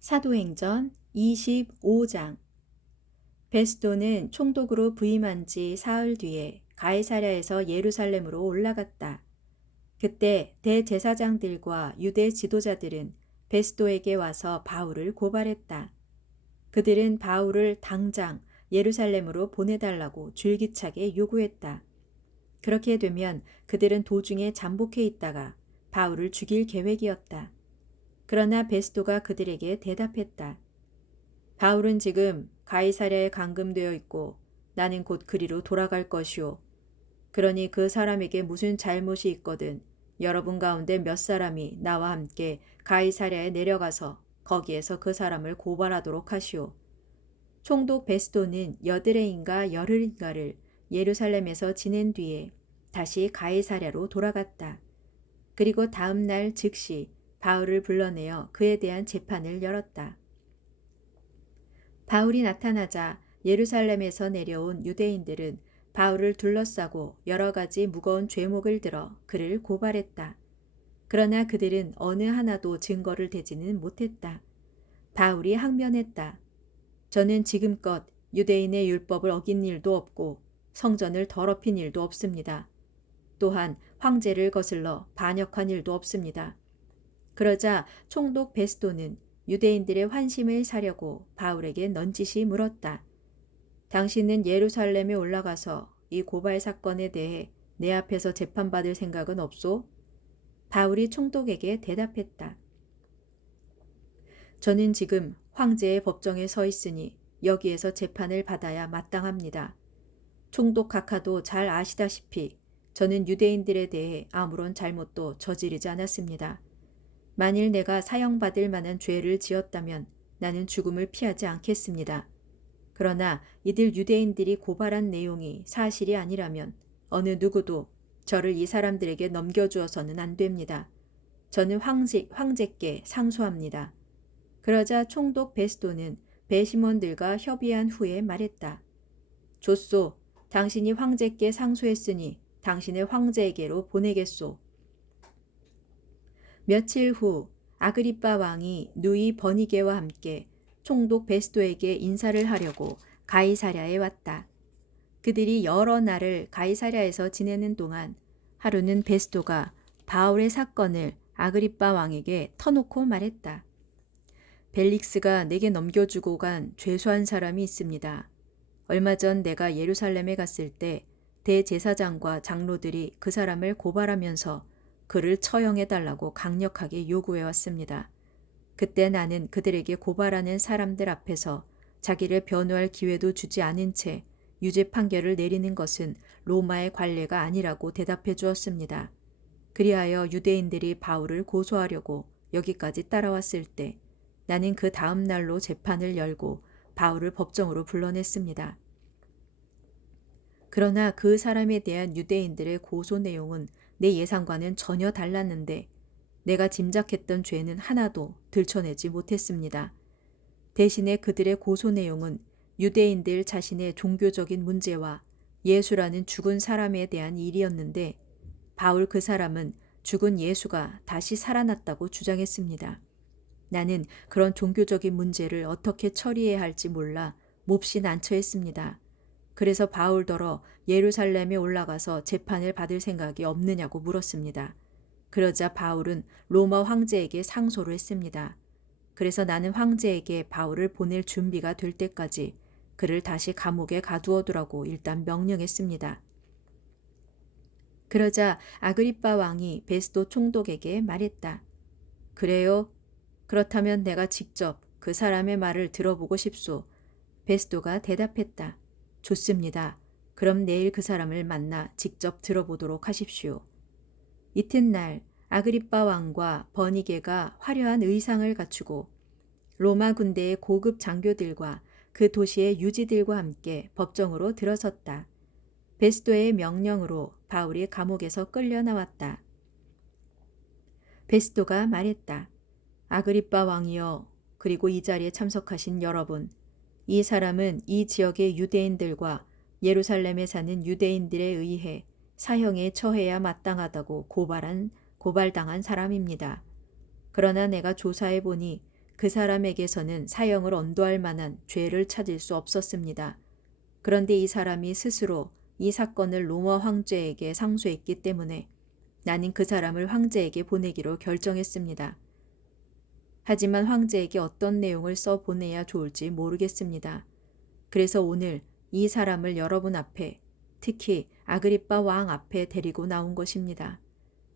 사도행전 25장. 베스도는 총독으로 부임한 지 사흘 뒤에 가이사랴에서 예루살렘으로 올라갔다. 그때 대제사장들과 유대 지도자들은 베스도에게 와서 바울을 고발했다. 그들은 바울을 당장 예루살렘으로 보내달라고 줄기차게 요구했다. 그렇게 되면 그들은 도중에 잠복해 있다가 바울을 죽일 계획이었다. 그러나 베스도가 그들에게 대답했다. 바울은 지금 가이사랴에 감금되어 있고 나는 곧 그리로 돌아갈 것이오. 그러니 그 사람에게 무슨 잘못이 있거든 여러분 가운데 몇 사람이 나와 함께 가이사랴에 내려가서 거기에서 그 사람을 고발하도록 하시오. 총독 베스도는 여드레인가 열흘인가를 예루살렘에서 지낸 뒤에 다시 가이사랴로 돌아갔다. 그리고 다음 날 즉시 바울을 불러내어 그에 대한 재판을 열었다. 바울이 나타나자 예루살렘에서 내려온 유대인들은 바울을 둘러싸고 여러 가지 무거운 죄목을 들어 그를 고발했다. 그러나 그들은 어느 하나도 증거를 대지는 못했다. 바울이 항변했다. 저는 지금껏 유대인의 율법을 어긴 일도 없고 성전을 더럽힌 일도 없습니다. 또한 황제를 거슬러 반역한 일도 없습니다. 그러자 총독 베스도는 유대인들의 환심을 사려고 바울에게 넌지시 물었다. 당신은 예루살렘에 올라가서 이 고발 사건에 대해 내 앞에서 재판받을 생각은 없소? 바울이 총독에게 대답했다. 저는 지금 황제의 법정에 서 있으니 여기에서 재판을 받아야 마땅합니다. 총독 각하도 잘 아시다시피 저는 유대인들에 대해 아무런 잘못도 저지르지 않았습니다. 만일 내가 사형받을 만한 죄를 지었다면 나는 죽음을 피하지 않겠습니다. 그러나 이들 유대인들이 고발한 내용이 사실이 아니라면 어느 누구도 저를 이 사람들에게 넘겨주어서는 안 됩니다. 저는 황제께 상소합니다. 그러자 총독 베스도는 배심원들과 협의한 후에 말했다. 좋소. 당신이 황제께 상소했으니 당신의 황제에게로 보내겠소. 며칠 후 아그리빠 왕이 누이 버니게와 함께 총독 베스도에게 인사를 하려고 가이사랴에 왔다. 그들이 여러 날을 가이사랴에서 지내는 동안 하루는 베스도가 바울의 사건을 아그리빠 왕에게 터놓고 말했다. 벨릭스가 내게 넘겨주고 간 죄수한 사람이 있습니다. 얼마 전 내가 예루살렘에 갔을 때 대제사장과 장로들이 그 사람을 고발하면서 그를 처형해달라고 강력하게 요구해왔습니다. 그때 나는 그들에게 고발하는 사람들 앞에서 자기를 변호할 기회도 주지 않은 채 유죄 판결을 내리는 것은 로마의 관례가 아니라고 대답해 주었습니다. 그리하여 유대인들이 바울을 고소하려고 여기까지 따라왔을 때 나는 그 다음 날로 재판을 열고 바울을 법정으로 불러냈습니다. 그러나 그 사람에 대한 유대인들의 고소 내용은 내 예상과는 전혀 달랐는데 내가 짐작했던 죄는 하나도 들춰내지 못했습니다. 대신에 그들의 고소 내용은 유대인들 자신의 종교적인 문제와 예수라는 죽은 사람에 대한 일이었는데 바울 그 사람은 죽은 예수가 다시 살아났다고 주장했습니다. 나는 그런 종교적인 문제를 어떻게 처리해야 할지 몰라 몹시 난처했습니다. 그래서 바울더러 예루살렘에 올라가서 재판을 받을 생각이 없느냐고 물었습니다. 그러자 바울은 로마 황제에게 상소를 했습니다. 그래서 나는 황제에게 바울을 보낼 준비가 될 때까지 그를 다시 감옥에 가두어두라고 일단 명령했습니다. 그러자 아그리빠 왕이 베스도 총독에게 말했다. 그래요? 그렇다면 내가 직접 그 사람의 말을 들어보고 싶소. 베스도가 대답했다. 좋습니다. 그럼 내일 그 사람을 만나 직접 들어보도록 하십시오. 이튿날 아그리빠 왕과 버니게가 화려한 의상을 갖추고 로마 군대의 고급 장교들과 그 도시의 유지들과 함께 법정으로 들어섰다. 베스도의 명령으로 바울이 감옥에서 끌려 나왔다. 베스도가 말했다. 아그리빠 왕이여, 그리고 이 자리에 참석하신 여러분, 이 사람은 이 지역의 유대인들과 예루살렘에 사는 유대인들에 의해 사형에 처해야 마땅하다고 고발당한 사람입니다. 그러나 내가 조사해 보니 그 사람에게서는 사형을 언도할 만한 죄를 찾을 수 없었습니다. 그런데 이 사람이 스스로 이 사건을 로마 황제에게 상소했기 때문에 나는 그 사람을 황제에게 보내기로 결정했습니다. 하지만 황제에게 어떤 내용을 써 보내야 좋을지 모르겠습니다. 그래서 오늘 이 사람을 여러분 앞에, 특히 아그리빠 왕 앞에 데리고 나온 것입니다.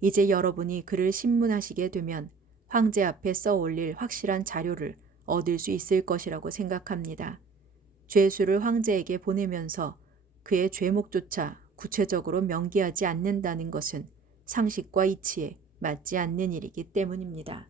이제 여러분이 그를 신문하시게 되면 황제 앞에 써 올릴 확실한 자료를 얻을 수 있을 것이라고 생각합니다. 죄수를 황제에게 보내면서 그의 죄목조차 구체적으로 명기하지 않는다는 것은 상식과 이치에 맞지 않는 일이기 때문입니다.